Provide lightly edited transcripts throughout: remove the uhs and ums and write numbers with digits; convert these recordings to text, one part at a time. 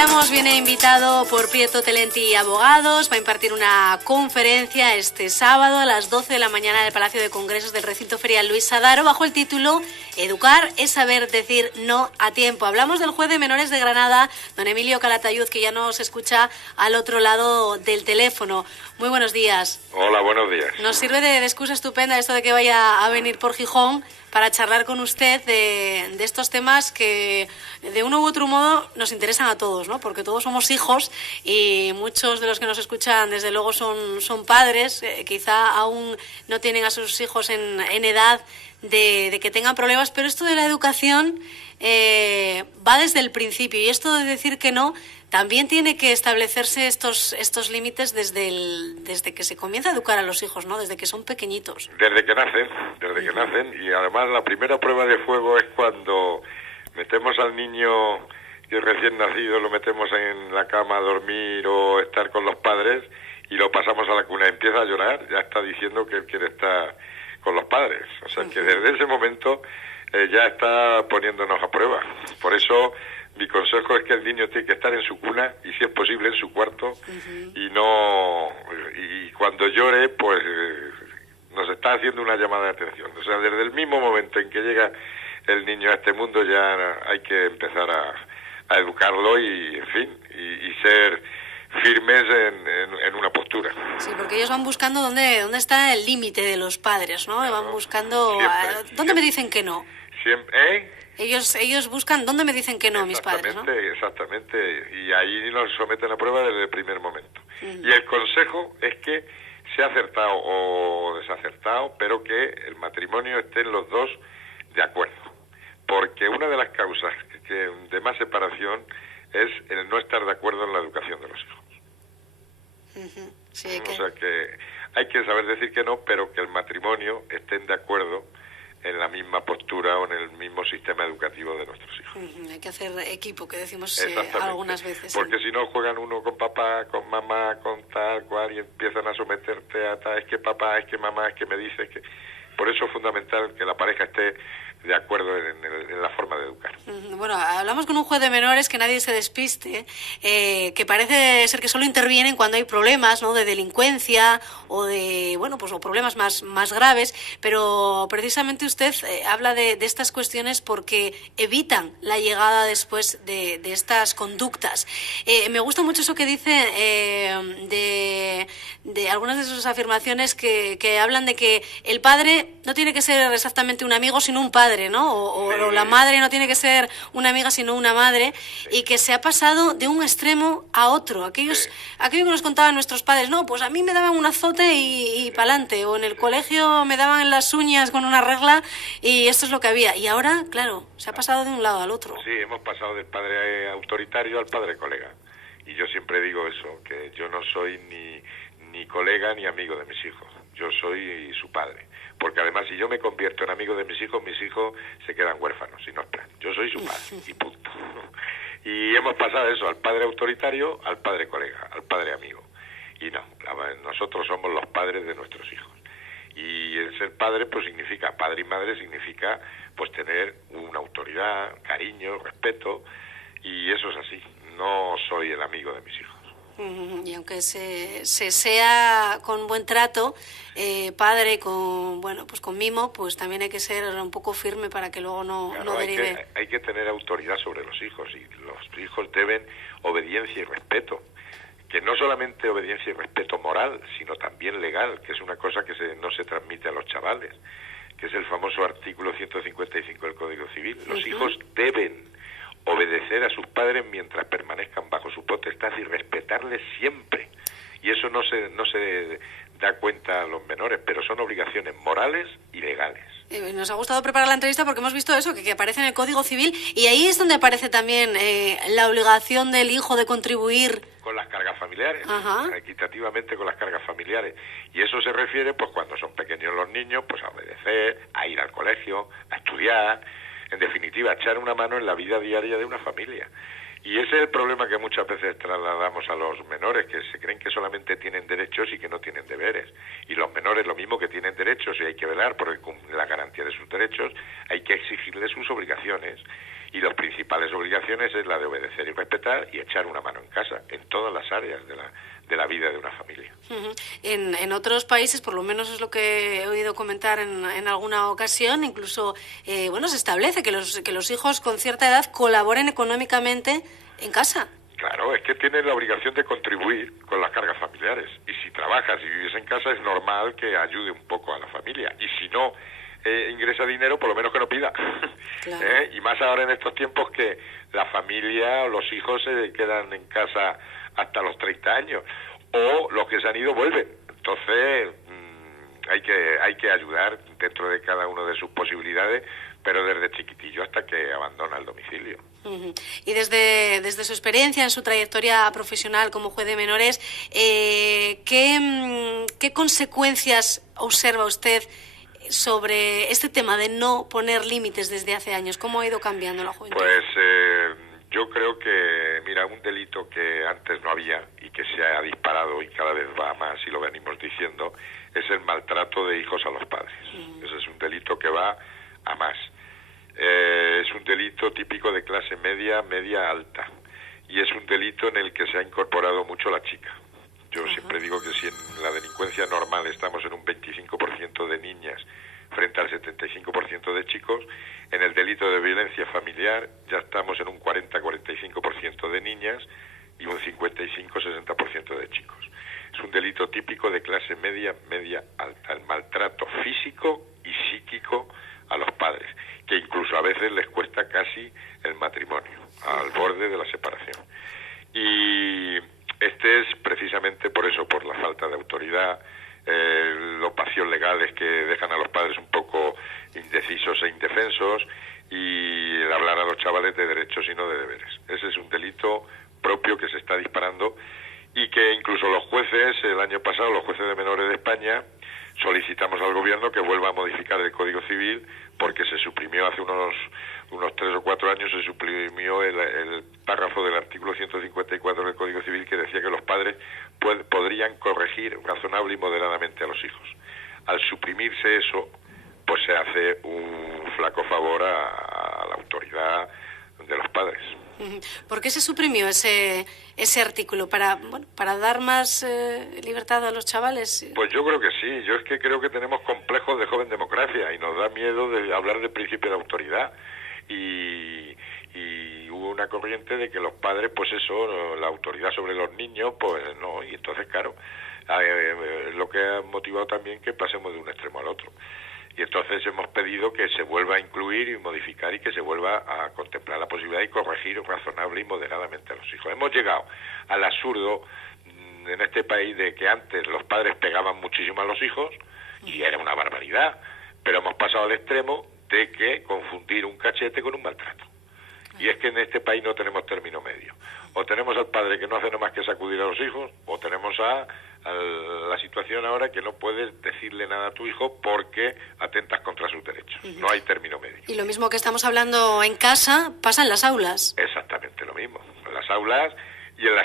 decíamos, viene invitado por Prieto Telenti Abogados. Va a impartir una conferencia este sábado a las 12 de la mañana en el Palacio de Congresos del Recinto Ferial Luis Sadaro, bajo el título Educar es saber decir no a tiempo. Hablamos del juez de menores de Granada, don Emilio Calatayud, que ya nos escucha al otro lado del teléfono. Muy buenos días. Hola, buenos días. Nos sirve de excusa estupenda esto de que vaya a venir por Gijón para charlar con usted de estos temas que de uno u otro modo nos interesan a todos, ¿no? Porque todos somos hijos y muchos de los que nos escuchan desde luego son padres, quizá aún no tienen a sus hijos en edad de que tengan problemas, pero esto de la educación va desde el principio, y esto de decir que no también tiene que establecerse estos límites desde que se comienza a educar a los hijos, ¿no? Desde que son pequeñitos. Desde que nacen, y además la primera prueba de fuego es cuando metemos al niño que es recién nacido, lo metemos en la cama a dormir o estar con los padres y lo pasamos a la cuna, empieza a llorar, ya está diciendo que él quiere estar con los padres, o sea que desde ese momento ya está poniéndonos a prueba. Por eso mi consejo es que el niño tiene que estar en su cuna y, si es posible, en su cuarto, y cuando llore, pues nos está haciendo una llamada de atención. O sea, desde el mismo momento en que llega el niño a este mundo ya hay que empezar a educarlo y, en fin, y ser firmes en una postura. Sí, porque ellos van buscando dónde está el límite de los padres, ¿no? Claro, van buscando dónde me dicen que no. Siempre, Ellos buscan dónde me dicen que no, mis padres, ¿no? Exactamente, y ahí nos someten a prueba desde el primer momento. Y el consejo es que sea acertado o desacertado, pero que el matrimonio estén los dos de acuerdo. Porque una de las causas de más separación es el no estar de acuerdo en la educación de los hijos. Sí, O sea que hay que saber decir que no, pero que el matrimonio estén de acuerdo en la misma postura o en el mismo sistema educativo de nuestros hijos. Hay que hacer equipo, que decimos algunas veces. Porque si no juegan uno con papá, con mamá, con tal cual, y empiezan a someterte a tal, es que papá, es que mamá, es que me dice que... Por eso es fundamental que la pareja esté de acuerdo en la forma de educar. Bueno, hablamos con un juez de menores, que nadie se despiste, que parece ser que solo intervienen cuando hay problemas, ¿no?, de delincuencia o de, bueno, pues o problemas más graves, pero precisamente usted habla de estas cuestiones porque evitan la llegada después de estas conductas. Me gusta mucho eso que dice de algunas de sus afirmaciones que hablan de que el padre no tiene que ser exactamente un amigo, sino un padre, ¿no? O la madre no tiene que ser una amiga, sino una madre, y que se ha pasado de un extremo a otro. Aquello que nos contaban nuestros padres, no, pues a mí me daban un azote y pa'lante, o en el colegio me daban las uñas con una regla y esto es lo que había. Y ahora, claro, se ha pasado de un lado al otro. Sí, hemos pasado del padre autoritario al padre colega. Y yo siempre digo eso, que yo no soy ni colega ni amigo de mis hijos. Yo soy su padre. Porque además, si yo me convierto en amigo de mis hijos se quedan huérfanos y no están. Yo soy su padre y punto. Y hemos pasado eso, al padre autoritario, al padre colega, al padre amigo. Y no, nosotros somos los padres de nuestros hijos. Y el ser padre, pues significa, padre y madre significa, pues tener una autoridad, cariño, respeto, y eso es así. No soy el amigo de mis hijos. Y aunque se sea con buen trato, padre, con mimo, pues también hay que ser un poco firme para que luego no derive. Hay que tener autoridad sobre los hijos, y los hijos deben obediencia y respeto, que no solamente obediencia y respeto moral, sino también legal, que es una cosa que no se transmite a los chavales, que es el famoso artículo 155 del Código Civil. Los hijos deben obedecer a sus padres mientras permanezcan bajo su potestad y respetarles siempre. Y eso no se da cuenta a los menores, pero son obligaciones morales y legales. Nos ha gustado preparar la entrevista porque hemos visto eso, que aparece en el Código Civil, y ahí es donde aparece también la obligación del hijo de contribuir con las cargas familiares, equitativamente con las cargas familiares. Y eso se refiere, pues cuando son pequeños los niños, pues a obedecer, a ir al colegio, a estudiar, en definitiva, echar una mano en la vida diaria de una familia. Y ese es el problema que muchas veces trasladamos a los menores, que se creen que solamente tienen derechos y que no tienen deberes. Y los menores, lo mismo que tienen derechos y hay que velar por la garantía de sus derechos, hay que exigirles sus obligaciones. Y las principales obligaciones es la de obedecer y respetar y echar una mano en casa, en todas las áreas de la vida de una familia. En otros países, por lo menos es lo que he oído comentar en alguna ocasión, incluso se establece que los hijos con cierta edad colaboren económicamente en casa. Claro, es que tienes la obligación de contribuir con las cargas familiares. Y si trabajas y vives en casa, es normal que ayude un poco a la familia. Y si no ingresa dinero, por lo menos que no pida. Claro. Y más ahora en estos tiempos que la familia o los hijos se quedan en casa hasta los 30 años. O los que se han ido vuelven. Entonces, hay que ayudar dentro de cada uno de sus posibilidades, pero desde chiquitillo hasta que abandona el domicilio. Y desde su experiencia, en su trayectoria profesional como juez de menores, ¿qué consecuencias observa usted sobre este tema de no poner límites desde hace años? ¿Cómo ha ido cambiando la juventud? Pues yo creo que, mira, un delito que antes no había y que se ha disparado y cada vez va más, y lo venimos diciendo, es el maltrato de hijos a los padres. Ese es un delito que va a más. Es un delito típico de clase media, media alta, y es un delito en el que se ha incorporado mucho la chica. Yo siempre digo que si en la delincuencia normal estamos en un 25% de niñas frente al 75% de chicos, en el delito de violencia familiar ya estamos en un 40-45% de niñas y un 55-60% de chicos. Es un delito típico de clase media, media alta, el maltrato físico y psíquico a los padres, que incluso a veces les cuesta casi el matrimonio, al borde de la separación. Y este es precisamente por eso, por la falta de autoridad, los vacíos legales que dejan a los padres un poco indecisos e indefensos, y el hablar a los chavales de derechos y no de deberes. Ese es un delito propio que se está disparando y que incluso los jueces, el año pasado, los jueces de menores de España, solicitamos al gobierno que vuelva a modificar el Código Civil porque se suprimió hace unos 3 o 4 años, se suprimió el párrafo del artículo 154 del Código Civil que decía que los padres podrían corregir razonable y moderadamente a los hijos. Al suprimirse eso, pues se hace un flaco favor a la autoridad de los padres. ¿Por qué se suprimió ese artículo? ¿Para dar más libertad a los chavales? Pues yo creo que sí. Yo es que creo que tenemos complejos de joven democracia y nos da miedo de hablar del principio de autoridad. Y hubo una corriente de que los padres, pues eso, la autoridad sobre los niños, pues no. Y entonces, claro, lo que ha motivado también que pasemos de un extremo al otro. Y entonces hemos pedido que se vuelva a incluir y modificar y que se vuelva a contemplar la posibilidad y corregir razonable y moderadamente a los hijos. Hemos llegado al absurdo en este país de que antes los padres pegaban muchísimo a los hijos y era una barbaridad, pero hemos pasado al extremo de que confundir un cachete con un maltrato. Y es que en este país no tenemos término medio. O tenemos al padre que no hace nada más que sacudir a los hijos, o tenemos a la situación ahora que no puedes decirle nada a tu hijo porque atentas contra sus derechos. No hay término medio. Y lo mismo que estamos hablando en casa pasa en las aulas. Exactamente lo mismo. En las aulas y en la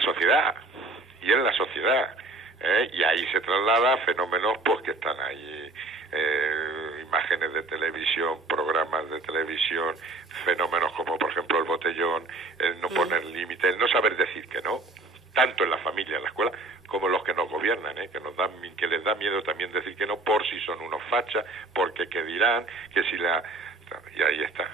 sociedad. Y ahí se traslada fenómenos pues que están ahí, imágenes de televisión, programas de televisión, fenómenos como por ejemplo el botellón, el no poner límites, el no saber decir que no, tanto en la familia, en la escuela, como los que nos gobiernan, que les da miedo también decir que no por si son unos fachas, porque qué dirán, que si la... Y ahí está.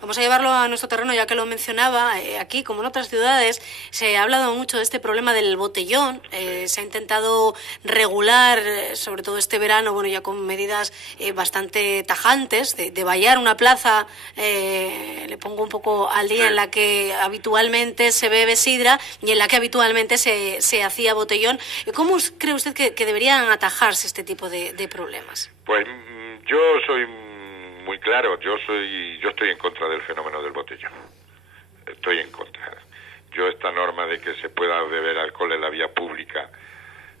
Vamos a llevarlo a nuestro terreno, ya que lo mencionaba. Aquí, como en otras ciudades, se ha hablado mucho de este problema del botellón. Se ha intentado regular, sobre todo este verano, ya con medidas bastante tajantes, de vallar una plaza, le pongo un poco al día, en la que habitualmente se bebe sidra y en la que habitualmente se hacía botellón. ¿Cómo cree usted que deberían atajarse este tipo de problemas? Pues yo soy muy claro, yo estoy en contra del fenómeno del botellón. Estoy en contra. Yo esta norma de que se pueda beber alcohol en la vía pública,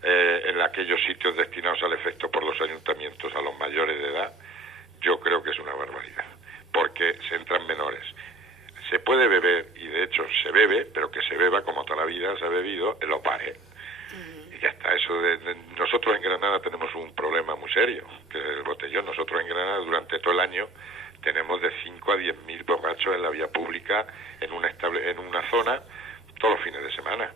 en aquellos sitios destinados al efecto por los ayuntamientos a los mayores de edad, yo creo que es una barbaridad, porque se entran menores. Se puede beber, y de hecho se bebe, pero que se beba como toda la vida se ha bebido en los bares. Y ya está. Nosotros en Granada tenemos un problema muy serio, que es el botellón. Nosotros en Granada durante todo el año tenemos de 5 a 10.000 borrachos en la vía pública en una zona todos los fines de semana.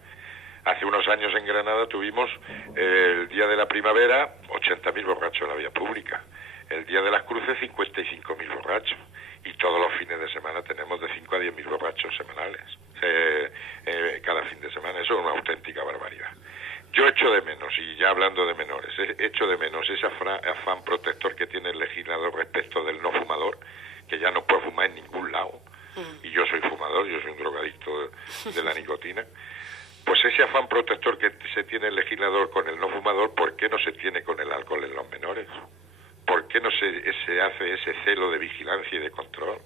Hace unos años en Granada tuvimos el día de la primavera 80.000 borrachos en la vía pública. El día de las cruces 55.000 borrachos. Y todos los fines de semana tenemos de 5 a 10.000 borrachos semanales. Cada fin de semana. Eso es una auténtica barbaridad. Yo echo de menos, y ya hablando de menores, echo de menos ese afán protector que tiene el legislador respecto del no fumador, que ya no puede fumar en ningún lado. Y yo soy fumador, yo soy un drogadicto de la nicotina. Pues ese afán protector que se tiene el legislador con el no fumador, ¿por qué no se tiene con el alcohol en los menores? ¿Por qué no se hace ese celo de vigilancia y de control?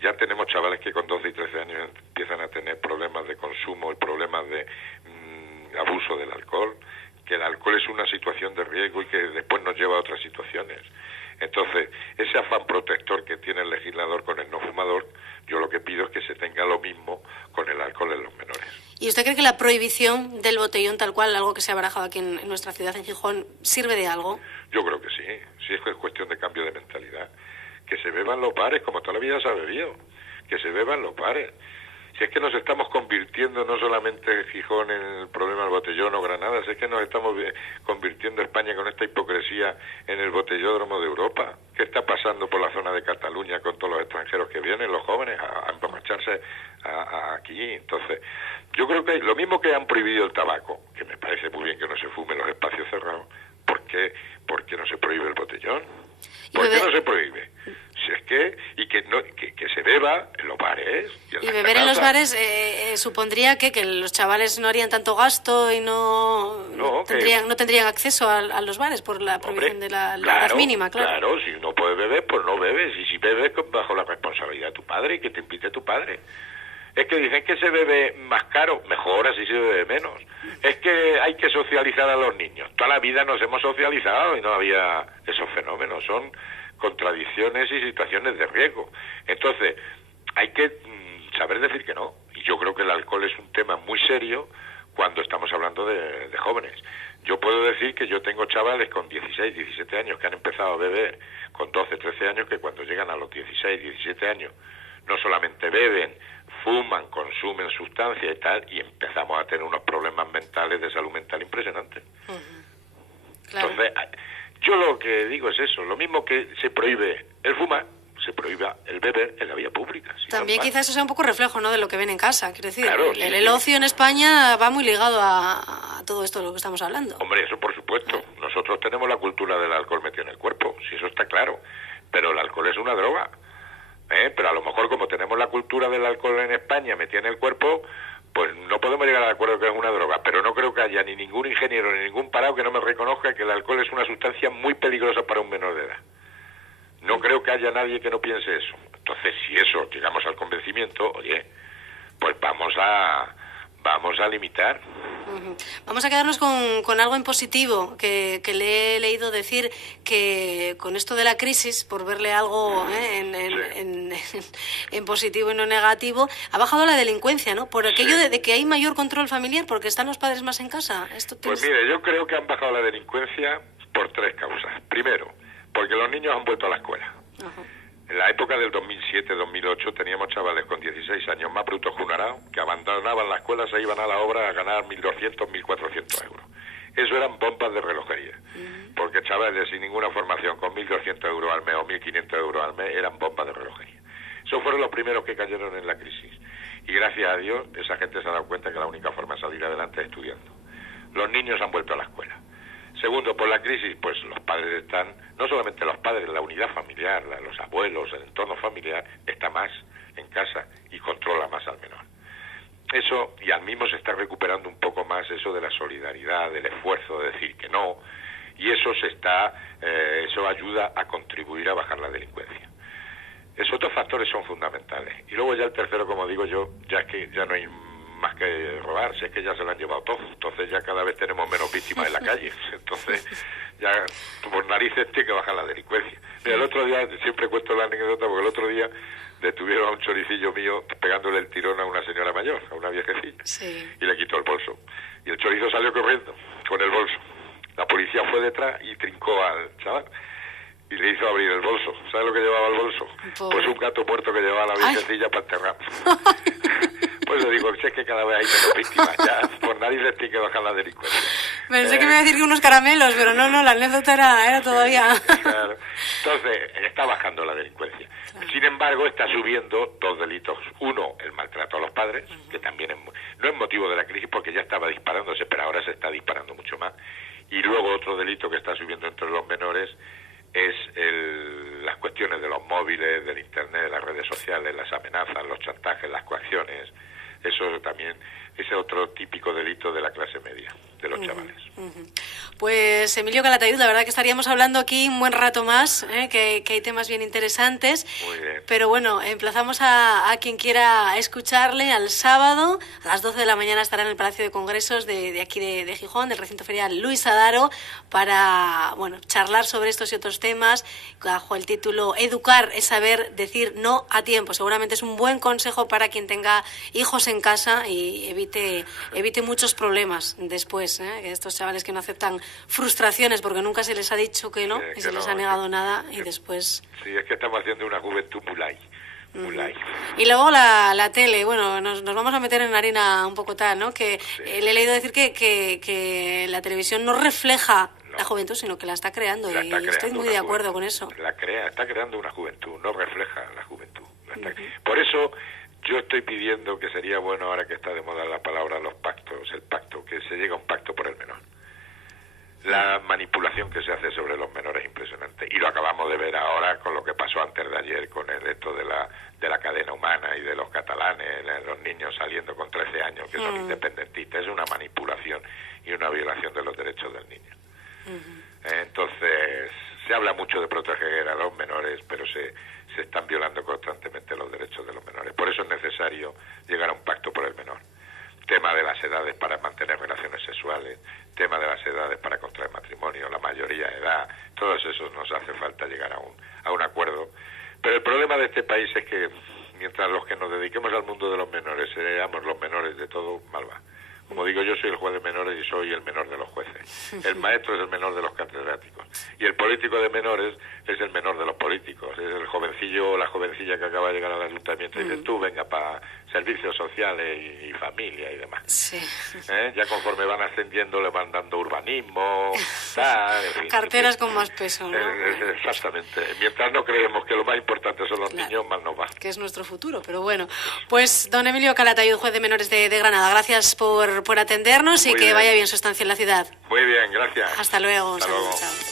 Ya tenemos chavales que con 12 y 13 años empiezan a tener problemas de consumo y problemas de abuso del alcohol, que el alcohol es una situación de riesgo y que después nos lleva a otras situaciones. Entonces, ese afán protector que tiene el legislador con el no fumador, yo lo que pido es que se tenga lo mismo con el alcohol en los menores. ¿Y usted cree que la prohibición del botellón tal cual, algo que se ha barajado aquí en nuestra ciudad, en Gijón, sirve de algo? Yo creo que sí, sí es cuestión de cambio de mentalidad. Que se beban los bares como toda la vida se ha bebido, que se beban los bares. Si es que nos estamos convirtiendo no solamente en Gijón en el problema del botellón o Granada, si es que nos estamos convirtiendo España con esta hipocresía en el botellódromo de Europa. ¿Qué está pasando por la zona de Cataluña con todos los extranjeros que vienen, los jóvenes, a emborracharse aquí? Entonces, yo creo que lo mismo que han prohibido el tabaco, que me parece muy bien que no se fume en los espacios cerrados, ¿por qué no se prohíbe el botellón? ¿Por qué no se prohíbe? Si es que se beba en los bares. Y beber en los bares supondría que los chavales no harían tanto gasto y no tendrían acceso a los bares por la prohibición de la edad mínima, claro. Claro, si no puedes beber, pues no bebes. Y si bebes, bajo la responsabilidad de tu padre y que te invite tu padre. Es que dicen que se bebe más caro, mejor así se bebe menos. Es que hay que socializar a los niños. Toda la vida nos hemos socializado y no había esos fenómenos. Son contradicciones y situaciones de riesgo. Entonces, hay que saber decir que no. Y yo creo que el alcohol es un tema muy serio cuando estamos hablando de jóvenes. Yo puedo decir que yo tengo chavales con 16, 17 años que han empezado a beber con 12, 13 años, que cuando llegan a los 16, 17 años no solamente beben, fuman, consumen sustancias y tal, y empezamos a tener unos problemas mentales de salud mental impresionantes. Claro. Entonces, yo lo que digo es eso, lo mismo que se prohíbe el fumar, se prohíba el beber en la vía pública. También quizás eso sea un poco reflejo, ¿no?, de lo que ven en casa. Quiero decir, claro, el ocio en España va muy ligado a todo esto de lo que estamos hablando. Hombre, eso por supuesto. Nosotros tenemos la cultura del alcohol metido en el cuerpo, si eso está claro. Pero el alcohol es una droga. Pero a lo mejor como tenemos la cultura del alcohol en España metida en el cuerpo, pues no podemos llegar al acuerdo que es una droga. Pero no creo que haya ni ningún ingeniero ni ningún parado que no me reconozca que el alcohol es una sustancia muy peligrosa para un menor de edad. No creo que haya nadie que no piense eso. Entonces, si eso llegamos al convencimiento, oye, pues vamos a limitar. Vamos a quedarnos con algo en positivo, que le he leído decir que con esto de la crisis, por verle algo en positivo y no negativo, ha bajado la delincuencia, ¿no? Por aquello de que hay mayor control familiar, porque están los padres más en casa. Pues mire, yo creo que han bajado la delincuencia por 3 causas. Primero, porque los niños han vuelto a la escuela. Ajá. En la época del 2007-2008 teníamos chavales con 16 años más brutos que un arao, que abandonaban la escuela, se iban a la obra a ganar 1.200, 1.400 euros. Eso eran bombas de relojería, porque chavales sin ninguna formación, con 1.200 euros al mes o 1.500 euros al mes, eran bombas de relojería. Esos fueron los primeros que cayeron en la crisis. Y gracias a Dios, esa gente se ha dado cuenta que la única forma de salir adelante es estudiando. Los niños han vuelto a la escuela. Segundo, por la crisis, pues los padres están, no solamente los padres, la unidad familiar, los abuelos, el entorno familiar, está más en casa y controla más al menor. Eso, y al mismo se está recuperando un poco más eso de la solidaridad, del esfuerzo de decir que no, y eso eso ayuda a contribuir a bajar la delincuencia. Esos 2 factores son fundamentales. Y luego ya el tercero, como digo yo, ya es que ya no hay más que robar, si es que ya se lo han llevado todo. Entonces ya cada vez tenemos menos víctimas en la calle. Entonces ya por narices tiene que bajar la delincuencia. Mira, el otro día, siempre cuento la anécdota, porque el otro día detuvieron a un choricillo mío pegándole el tirón a una señora mayor, a una viejecilla, y le quitó el bolso. Y el chorizo salió corriendo con el bolso. La policía fue detrás y trincó al chaval. y le hizo abrir el bolso. ¿Sabes lo que llevaba el bolso? Pobre. Pues un gato muerto que llevaba la virgencilla para enterrar. Pues le digo, si es que cada vez hay menos víctimas, ya por narices tiene que bajar la delincuencia. Pensé que me iba a decir que unos caramelos, pero no, la anécdota era todavía... Claro. Entonces, está bajando la delincuencia. Claro. Sin embargo, está subiendo dos delitos. Uno, el maltrato a los padres, que también no es motivo de la crisis porque ya estaba disparándose, pero ahora se está disparando mucho más. Y luego otro delito que está subiendo entre los menores es las cuestiones de los móviles, del internet, de las redes sociales, las amenazas, los chantajes, las coacciones. Eso también es otro típico delito de la clase media, de los chavales. Pues Emilio Calatayud, la verdad que estaríamos hablando aquí un buen rato más, que hay temas bien interesantes. Muy bien. Pero bueno, emplazamos a quien quiera escucharle al sábado, a las 12 de la mañana estará en el Palacio de Congresos de aquí de Gijón, del recinto ferial Luis Adaro, para charlar sobre estos y otros temas, bajo el título Educar es saber decir no a tiempo. Seguramente es un buen consejo para quien tenga hijos en casa y evite muchos problemas después, que estos chavales que no aceptan frustraciones porque nunca se les ha dicho que no, y se les ha negado nada y después... Sí, es que estamos haciendo una juventud muy light. Y luego la tele, nos vamos a meter en harina un poco tal, ¿no? Que sí. Le he leído decir que la televisión no refleja la juventud, sino que la está creando, y estoy muy de acuerdo con eso. Está creando una juventud, no refleja la juventud. Por eso yo estoy pidiendo que sería bueno, ahora que está de moda la palabra los pactos, el pacto, que se llegue a un pacto por el menor. La manipulación que se hace sobre los menores es impresionante, y lo acabamos de ver ahora con lo que pasó antes de ayer con el resto de la cadena humana y de los catalanes, los niños saliendo con 13 años que son independentistas. Es una manipulación y una violación de los derechos del niño. Entonces, se habla mucho de proteger a los menores, pero se están violando constantemente los derechos de los menores. Por eso es necesario llegar a un pacto por el menor. Tema de las edades para mantener relaciones sexuales, tema de las edades para contraer matrimonio, la mayoría de edad, todos esos nos hace falta llegar a un acuerdo. Pero el problema de este país es que mientras los que nos dediquemos al mundo de los menores seamos los menores de todo, mal va. Como digo, yo soy el juez de menores y soy el menor de los jueces. El maestro es el menor de los catedráticos. Y el político de menores es el menor de los políticos. Es el jovencillo o la jovencilla que acaba de llegar al ayuntamiento y dice, tú venga para servicios sociales y familia y demás. Sí. Ya conforme van ascendiendo le van dando urbanismo, tal, en fin, carteras con más peso, ¿no? Exactamente. Mientras no creemos que lo más importante son los niños, más nos va. Que es nuestro futuro, pero bueno. Pues don Emilio Calatayud, juez de menores de Granada, gracias por atendernos y que vaya bien su estancia en la ciudad. Muy bien, gracias. Hasta luego. Hasta luego. Chao.